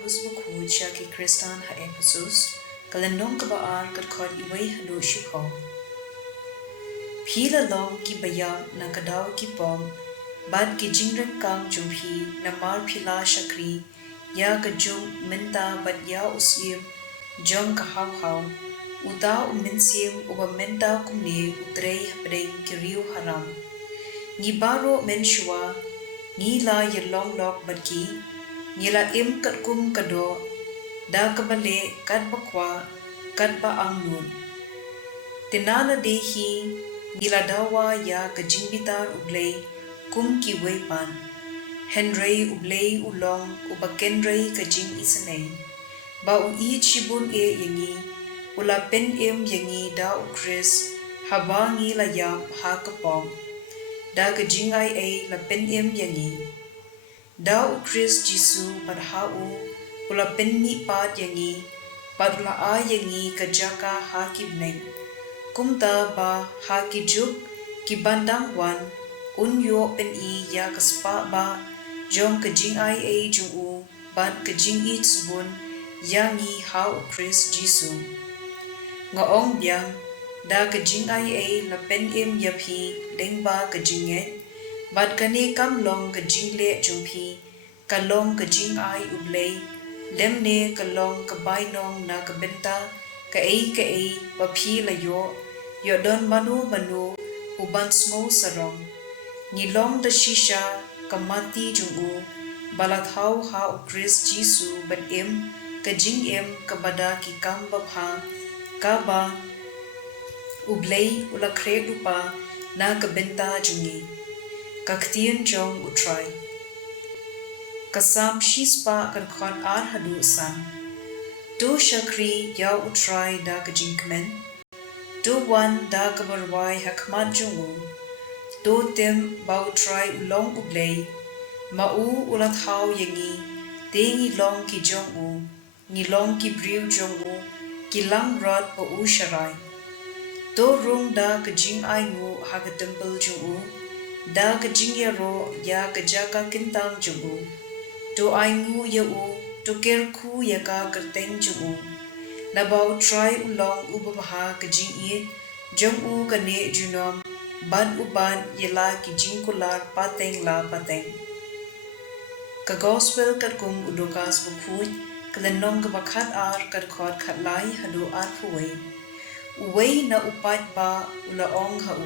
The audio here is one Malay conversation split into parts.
Paulus buku ki Kristan ha Ephesus kalendong kabaar kadkod iway halo shukho. Pila long ki bayam na kadaw ki pom bad ki jingren kang jumhi na mar pila shakri ya kajung menta bad ya usim jong kahaw uta uminsim uba menta kumne utrei hapdeng kiriu haram. Ni baro menshua ni la yelong lok badki ni la im kat kum kado da kabale kat bakwa kat ba angnun. Tinala dehi ni la dawa ya kajingbitar ublei kum ki weipan. Henrei ublei ulong ubakenrei kajing isanay. Ba ui chibun yangi ula pen yangi da ukris habangi la yam ha kapong. Da kajing ay la pen yangi. Da ukris jisu padhau ula pen ni pad yangi padula a yangi kajaka ha kibneng. Kumta ba ha kijuk ki bandang wan unyo pen ya kaspa ba jong kajing ay jungu ban kajing i tsubun yangi ha ukris jisu. Ngaong biang da kajing ay la pen yaphi lengba kajinget bad kane kam long kajing le jumpi kalong kajing ay ublay lemne kalong kabainong na kabenta ka ay paphi layo yodon manu uban smo sarong nilong da shisha kamati jungu balathaw ha ukris jisu ban kajing kabada ki kamba bha kaba ublay ulakre dupa na kabenta jungi ktien jong utray kasam shispa kan khon ar hadu san do shakri ya utray da kajingkmen do wan da kabarwai hakmat jungu do tem ba utray ulong ublay mau ulathaw yangi tengi long ki jongu ni long ki briu jongu ki lang rod pa u sharai do rung da kajing ay ngu haga temple jungu da kajing yaro ya kajaka kintang jungu do ay ngu ya u do kerku ya ka kerteng jungu na bau try ulong ubabaha kajing i jong u kane junom ban uban yela ki jingkular pateng la pateng ka gospel kat kum udukas bukhuj kalenong kabakhat ar kat khot khatlai hadu ar phuwei uwei na upat ba ulaong hau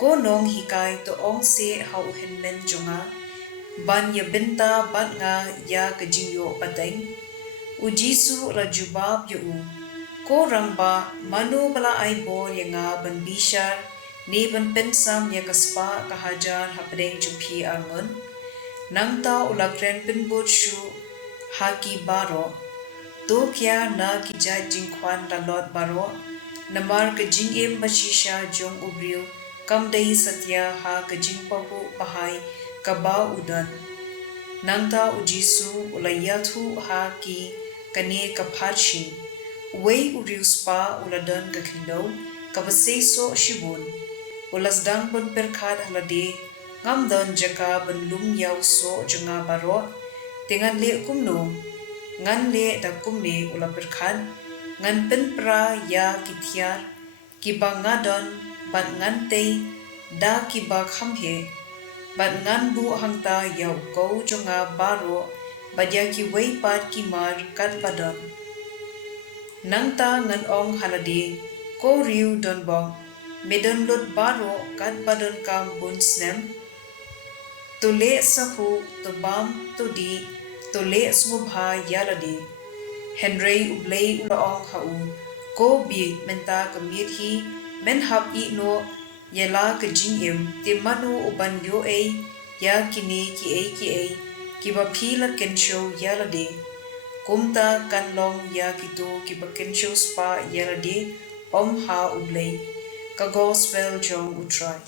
ko nong hikai to ong se hau henmen jonga ban ya benta bat nga ya kajingyo pateng ujisu la jubab yu ko ramba manu bala ai bor ya nga ban bishar ni ban pensam ya kaspa kahajar hapdeng jumpi angon nangta ulakren pinbut shu haki baro to kya na ki ja jingkwan lalot baro namar kajing bashisha jong ubriu kamdai satya ha kajing pahu pahai kaba udan nangta ujisu ulayathu ha ki kane kapharshi wei uriu spa uladan kakhindo kabaseso shibun ulasdang pun perkhat halade ngamdan jaka ban lum yaw so janga baro tengan le kumno ngan le da kumne ula perkhat ngan penpra ya kithiar kibangadon bat ngan te da kiba khamhe bat ngan bu hangta yaw ko jonga baro badya ki wei pat ki mar kat padon nangta ngan ong halade ko riu don bong medon lut baro kat padon kam bun snem to le sahu to bam to di to le smubha yalade henrei ublei ulaong hau ko bi menta kamit hi men hab I no yela kajing te manu uban yo ya kine ki ki ba phila kensho yalade kumta kanlong ya kito ki ba kensho spa yalade om ha ublei ka gospel jong utray